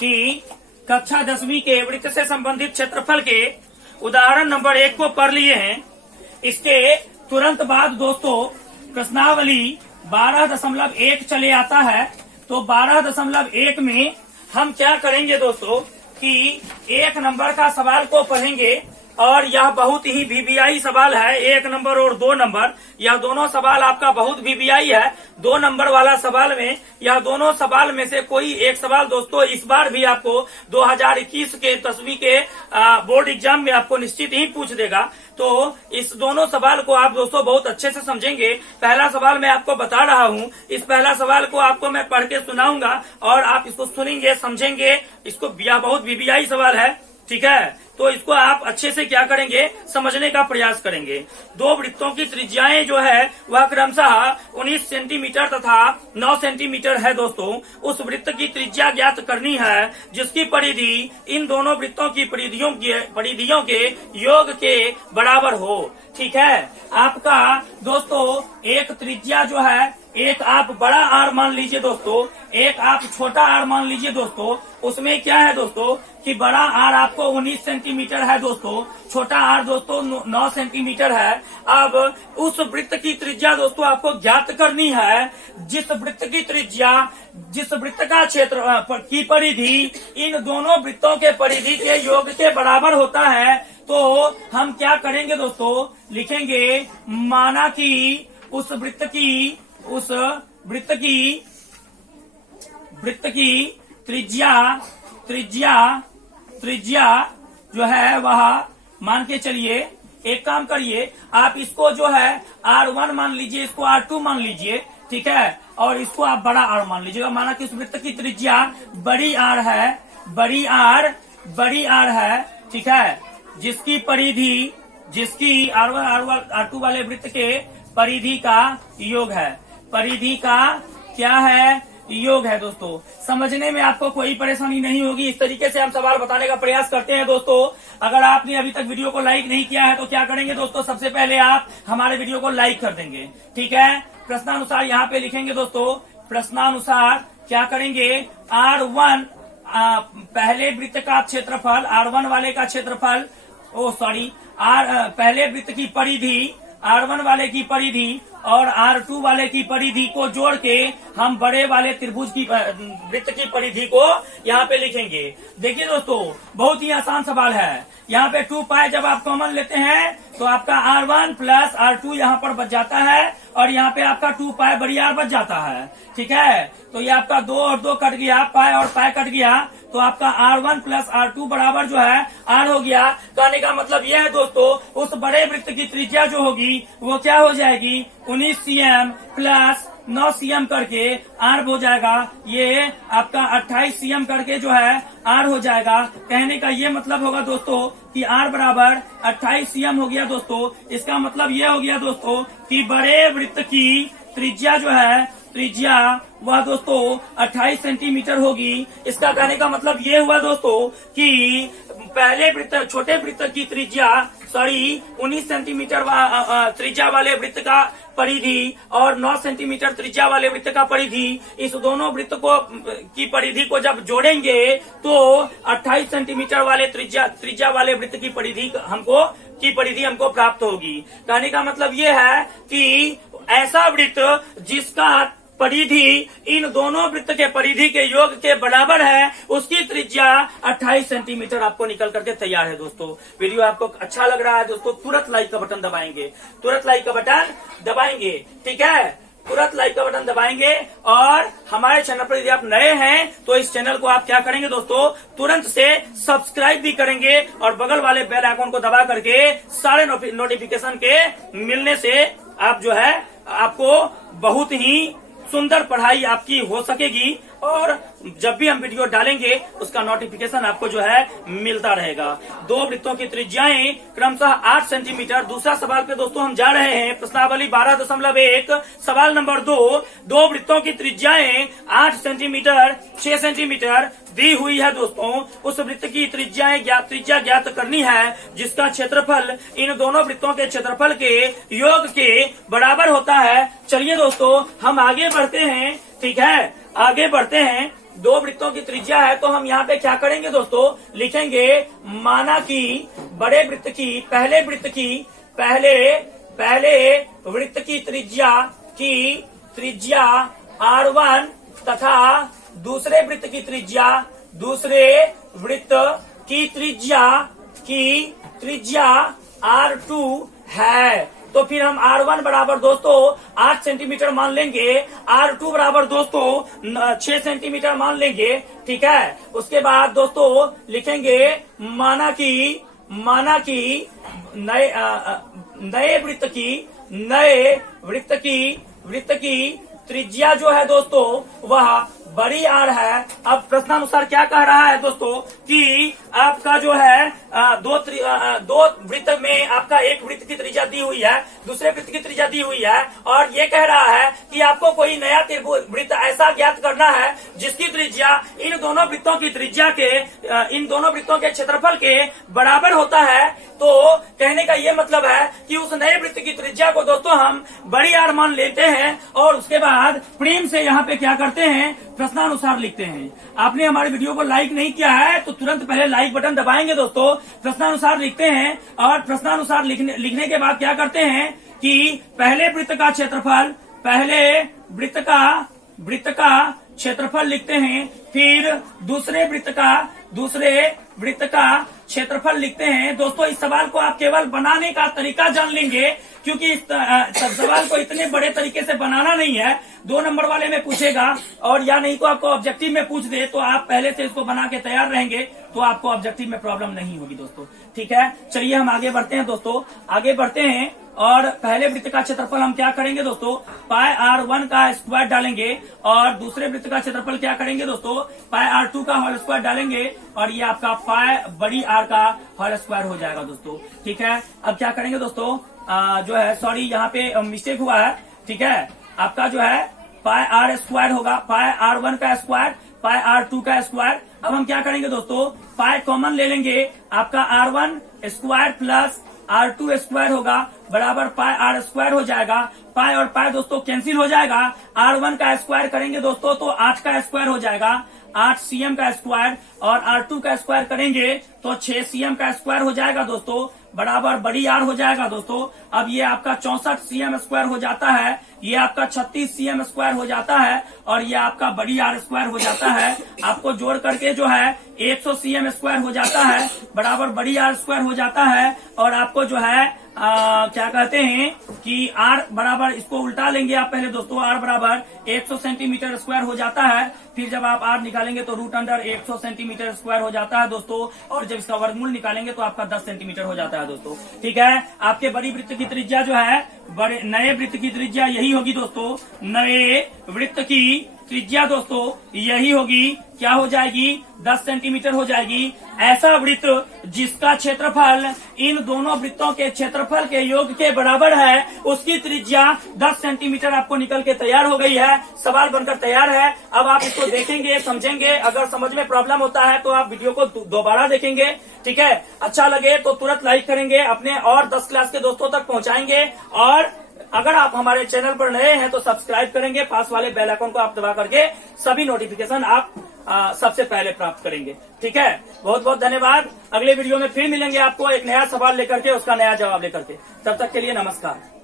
कि कक्षा 10वीं के वृत्त से संबंधित क्षेत्रफल के उदाहरण नंबर 1 को पढ़ लिए हैं। इसके तुरंत बाद दोस्तों प्रश्नावली 12.1 चले आता है। तो 12.1 में हम क्या करेंगे दोस्तों कि 1 नंबर का सवाल को पढ़ेंगे और यह बहुत ही वीवीआई सवाल है। 1 नंबर और 2 नंबर, यह दोनों सवाल आपका बहुत वीवीआई है। 2 नंबर वाला सवाल में यह दोनों सवाल में से कोई एक सवाल दोस्तों इस बार भी आपको 2021 के 10वीं के बोर्ड एग्जाम में आपको निश्चित ही पूछ देगा। तो इस दोनों सवाल को आप दोस्तों बहुत अच्छे से समझेंगे। पहला सवाल मैं आपको बता रहा हूँ, इस पहला सवाल को आपको मैं पढ़ के सुनाऊंगा और आप इसको सुनेंगे, समझेंगे। इसको यह बहुत वीवीआई सवाल है, ठीक है। तो इसको आप अच्छे से क्या करेंगे, समझने का प्रयास करेंगे। 2 वृत्तों की त्रिज्याएं जो है वह क्रमशः 19 सेंटीमीटर तथा 9 सेंटीमीटर है दोस्तों। उस वृत्त की त्रिज्या ज्ञात करनी है जिसकी परिधि इन दोनों वृत्तों की परिधियों के योग के बराबर हो, ठीक है। आपका दोस्तों एक त्रिज्या जो है, एक आप बड़ा आर मान लीजिए दोस्तों, एक आप छोटा आर मान लीजिए दोस्तों। उसमें क्या है दोस्तों कि बड़ा आर आपको 19 सेंटीमीटर है दोस्तों, छोटा आर दोस्तों 9 सेंटीमीटर है। अब उस वृत्त की त्रिज्या दोस्तों आपको ज्ञात करनी है जिस वृत्त की त्रिज्या, जिस वृत्त का क्षेत्र की परिधि इन दोनों वृत्तों के परिधि के योग के बराबर होता है। तो हम क्या करेंगे दोस्तों, लिखेंगे माना कि उस वृत्त की त्रिज्या जो है वह मान के चलिए। एक काम करिए, आप इसको जो है R1 मान लीजिए, इसको R2 मान लीजिए, ठीक है। और इसको आप बड़ा आर मान लीजिएगा। माना कि उस वृत्त की त्रिज्या बड़ी आर है, बड़ी आर है, ठीक है। जिसकी परिधि, जिसकी R1 R2 वाले वृत्त के परिधि का योग है, परिधि का क्या है, योग है दोस्तों। समझने में आपको कोई परेशानी नहीं होगी। इस तरीके से हम सवाल बताने का प्रयास करते हैं दोस्तों। अगर आपने अभी तक वीडियो को लाइक नहीं किया है तो क्या करेंगे दोस्तों, सबसे पहले आप हमारे वीडियो को लाइक कर देंगे, ठीक है। प्रश्नानुसार यहाँ पे लिखेंगे दोस्तों, प्रश्नानुसार क्या करेंगे, R1 पहले वृत्त का क्षेत्रफल, R1 वाले का क्षेत्रफल, पहले वृत्त की परिधि, R1 वाले की परिधि और R2 वाले की परिधि को जोड़ के हम बड़े वाले त्रिभुज की वृत्त की परिधि को यहाँ पे लिखेंगे। देखिए दोस्तों बहुत ही आसान सवाल है। यहाँ पे 2 पाई जब आप कॉमन लेते हैं तो आपका R1 प्लस R2 यहाँ पर बच जाता है और यहाँ पे आपका 2 पाई बड़ी आर बच जाता है, ठीक है। तो ये आपका 2 और 2 कट गया, पाई और पाई कट गया, तो आपका R1 प्लस R2 बराबर जो है R हो गया। कहने का मतलब यह है दोस्तों, उस बड़े वृत्त की त्रिज्या जो होगी वो क्या हो जाएगी, 19 cm प्लस 9 cm करके R हो जाएगा। ये आपका 28 cm करके जो है R हो जाएगा। कहने का ये मतलब होगा दोस्तों कि R बराबर 28 cm हो गया दोस्तों। इसका मतलब ये हो गया दोस्तों कि बड़े वृत्त की त्रिज्या जो है, त्रिज्या वह दोस्तों 28 सेंटीमीटर होगी। इसका कहने का मतलब ये हुआ दोस्तों कि पहले वृत्त, छोटे वृत्त की त्रिज्या 19 सेंटीमीटर त्रिज्या वाले वृत्त का परिधि और 9 सेंटीमीटर त्रिज्या वाले वृत्त का परिधि, इस दोनों वृत्त को की परिधि को जब जोड़ेंगे तो 28 सेंटीमीटर वाले त्रिज्या वाले वृत्त की परिधि हमको प्राप्त होगी। कहने का मतलब ये है कि ऐसा वृत्त जिसका परिधि इन दोनों वृत्त के परिधि के योग के बराबर है, उसकी त्रिज्या 28 सेंटीमीटर आपको निकल करके तैयार है दोस्तों। वीडियो आपको अच्छा लग रहा है दोस्तों, तुरंत लाइक का बटन दबाएंगे, तुरंत लाइक का बटन दबाएंगे, ठीक है। तुरंत लाइक का बटन दबाएंगे और हमारे चैनल पर यदि आप नए हैं तो इस चैनल को आप क्या करेंगे दोस्तों, तुरंत से सब्सक्राइब भी करेंगे और बगल वाले बेल आइकन को दबा करके सारे नोटिफिकेशन के मिलने से आप जो है आपको बहुत ही सुंदर पढ़ाई आपकी हो सकेगी और जब भी हम वीडियो डालेंगे उसका नोटिफिकेशन आपको जो है मिलता रहेगा। 2 वृत्तों की त्रिज्याएं क्रमशः 8 सेंटीमीटर। दूसरा सवाल पे दोस्तों हम जा रहे हैं, प्रश्नावली 12.1 सवाल नंबर 2। 2 वृत्तों की त्रिज्याएं 8 सेंटीमीटर 6 सेंटीमीटर दी हुई है दोस्तों। उस वृत्त की त्रिज्या ज्ञात करनी है जिसका क्षेत्रफल इन दोनों वृत्तों के क्षेत्रफल के योग के बराबर होता है। चलिए दोस्तों हम आगे बढ़ते हैं, ठीक है, आगे बढ़ते हैं। दो वृत्तों की त्रिज्या है, तो हम यहाँ पे क्या करेंगे दोस्तों, लिखेंगे माना कि बड़े वृत्त की पहले वृत्त की त्रिज्या R1 तथा दूसरे वृत्त की त्रिज्या R2 है। तो फिर हम R1 बराबर दोस्तों 8 सेंटीमीटर मान लेंगे, R2 बराबर दोस्तों 6 सेंटीमीटर मान लेंगे। ठीक है, उसके बाद दोस्तों लिखेंगे माना कि नए वृत्त की त्रिज्या जो है दोस्तों वह बड़ी आर है। अब प्रश्नानुसार क्या कह रहा है दोस्तों कि आपका जो है दो वृत्त में आपका एक वृत्त की त्रिज्या दी हुई है, दूसरे वृत्त की त्रिज्या दी हुई है, और ये कह रहा है कि आपको कोई नया वृत्त ऐसा ज्ञात करना है जिसकी त्रिज्या इन दोनों वृत्तों के क्षेत्रफल के बराबर होता है। तो कहने का ये मतलब है कि उस नए वृत्त की त्रिज्या को दोस्तों हम बड़ी आर मान लेते हैं और उसके बाद प्रेम से यहाँ पे क्या करते हैं, प्रश्नानुसार लिखते हैं। आपने हमारे वीडियो को लाइक नहीं किया है तो तुरंत पहले लाइक बटन दबाएंगे दोस्तों, प्रश्नानुसार लिखते हैं और प्रश्नानुसार लिखने के बाद क्या करते हैं कि पहले वृत्त का क्षेत्रफल लिखते हैं, फिर दूसरे वृत्त का क्षेत्रफल लिखते हैं। दोस्तों इस सवाल को आप केवल बनाने का तरीका जान लेंगे, क्योंकि इस सवाल को इतने बड़े तरीके से बनाना नहीं है। 2 नंबर वाले में पूछेगा और या नहीं तो आपको ऑब्जेक्टिव में पूछ दे तो आप पहले से इसको बना के तैयार रहेंगे तो आपको ऑब्जेक्टिव में प्रॉब्लम नहीं होगी दोस्तों। ठीक है, चलिए हम आगे बढ़ते हैं दोस्तों, आगे बढ़ते हैं। और पहले वृत्त का क्षेत्रफल हम क्या करेंगे दोस्तों, पाई R1 का स्क्वायर डालेंगे और दूसरे वृत्त का क्षेत्रफल क्या करेंगे दोस्तों, पाई R2 का होल स्क्वायर डालेंगे और ये आपका पाई बड़ी R का होल स्क्वायर हो जाएगा दोस्तों। ठीक है, अब क्या करेंगे दोस्तों, जो है सॉरी यहाँ पे मिस्टेक हुआ है। ठीक है, आपका जो है पाई R स्क्वायर होगा, पाई R1 का स्क्वायर, पाई R2 का स्क्वायर। अब हम क्या करेंगे दोस्तों, पाई कॉमन ले लेंगे, आपका R1 square plus R2 square होगा बराबर पाई R स्क्वायर हो जाएगा। पाई और पाई दोस्तों कैंसिल हो जाएगा, R1 का स्क्वायर करेंगे दोस्तों तो 8 का स्क्वायर हो जाएगा, 8 CM का स्क्वायर, और R2 का स्क्वायर करेंगे तो 6 CM का स्क्वायर हो जाएगा दोस्तों, बराबर बड़ी आर हो जाएगा दोस्तों। अब ये आपका 64 CM स्क्वायर हो जाता है, ये आपका 36 CM स्क्वायर हो जाता है और ये आपका बड़ी आर स्क्वायर हो जाता है। आपको जोड़ करके जो है 100 CM स्क्वायर हो जाता है, बराबर बड़ी आर स्क्वायर हो जाता है। और आपको जो है क्या कहते हैं कि आर बराबर, इसको उल्टा लेंगे आप पहले दोस्तों, आर बराबर 100 सेंटीमीटर स्क्वायर हो जाता है। फिर जब आप आर निकालेंगे तो रूट अंडर 100 सेंटीमीटर स्क्वायर हो जाता है दोस्तों, और जब इसका वर्गमूल निकालेंगे तो आपका 10 सेंटीमीटर हो जाता है दोस्तों। ठीक है, आपके बड़ी वृत्त की त्रिज्या जो है, नए वृत्त की त्रिज्या यही होगी दोस्तों, नए वृत्त की त्रिज्या दोस्तों यही होगी, क्या हो जाएगी, 10 सेंटीमीटर हो जाएगी। ऐसा वृत्त जिसका क्षेत्रफल इन दोनों वृत्तों के क्षेत्रफल के योग के बराबर है, उसकी त्रिज्या 10 सेंटीमीटर आपको निकल के तैयार हो गई है, सवाल बनकर तैयार है। अब आप इसको देखेंगे, समझेंगे, अगर समझ में प्रॉब्लम होता है तो आप वीडियो को दोबारा देखेंगे। ठीक है, अच्छा लगे तो तुरंत लाइक करेंगे, अपने और 10 क्लास के दोस्तों तक पहुंचाएंगे, और अगर आप हमारे चैनल पर नए हैं तो सब्सक्राइब करेंगे, पास वाले बेल आइकन को आप दबा करके सभी नोटिफिकेशन आप सबसे पहले प्राप्त करेंगे। ठीक है, बहुत बहुत धन्यवाद। अगले वीडियो में फिर मिलेंगे आपको एक नया सवाल लेकर के, उसका नया जवाब लेकर के। तब तक के लिए नमस्कार।